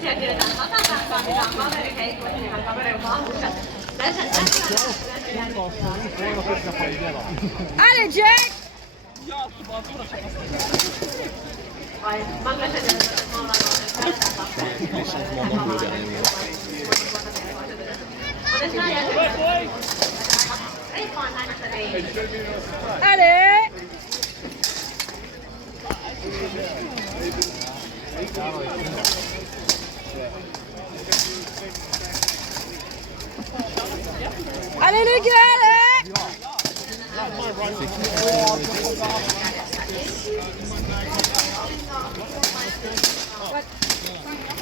Siellä pidetään takatarkkaan, mitä on kaveri heikko, niin on kaverin vahvuus. Allez, Jake! Allez! Allez les gars, allez!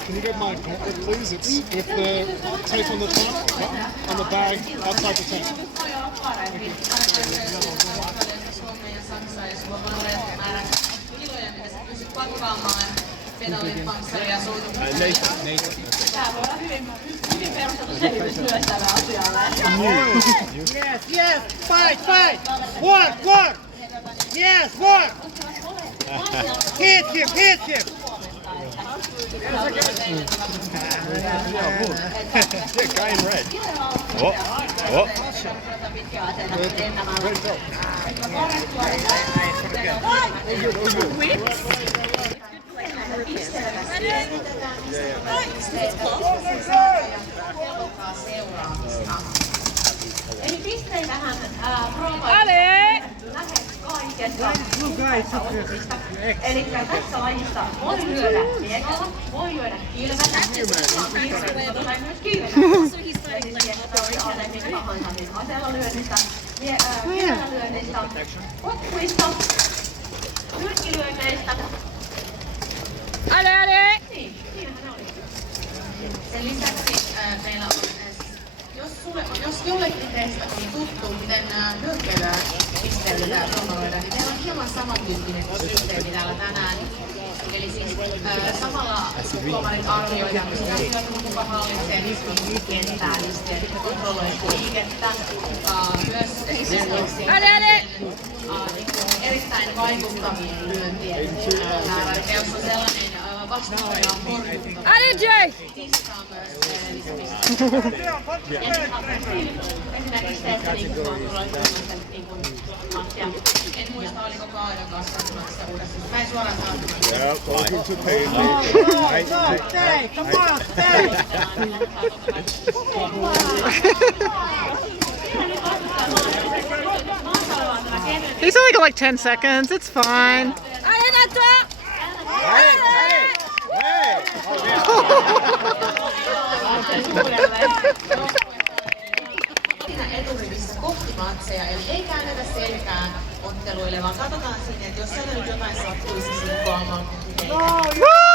Can you get my please? It's with the tape on the top and the bag outside the tent. Yes, yes, fight, fight! Work, work! Yes, work! Hit him, hit him! Yeah, guy in red. Oh, oh. Eli pisteitähän Allez! lähes kaikessa uutta. Eli tässä lajissa voi lyödä miekalla, voi lyödä kilvetä, tai myös kilvetä. Kiekko on mikä tahansa, niin aseella lyönnistä, kielellä lyönnistä, potkuista, nyrkkilyönneistä. Allez, allez! Niin, siinähän ne oli. Sen lisäksi meillä on, jos jollekin teistä on tuttu, miten hyökkääjää pisteilyä promoloidaan, niin meillä on hieman samantyyppinen systeemi täällä tänään. Eli siis samalla tuomarit arvioidaan, kuka hallitsee niin kenttää, niin kontrolloi liikettä. Myös esimerkiksi erittäin vaikuttavien lyöntien määrä. Jos on sellainen vastustaja on horjuttu. Allez, Jake! Tissaa myös esimerkiksi se, että kontrolloi mattia. En muista, oliko Kaajan kanssa tässä uudessa. Mä en suoraan sanoa. Yeah, welcome to Paisley. Stay, come on, stay! He's only got like 10 seconds, it's fine. Allez, Nathan! Hey, hey, hey! Siinä eturivissä kohti matseja, eli ei käännetä selkään otteluille, vaan katsotaan sinne, että jos sieltä nyt jotain sattuisi sinkoamaan. Woo!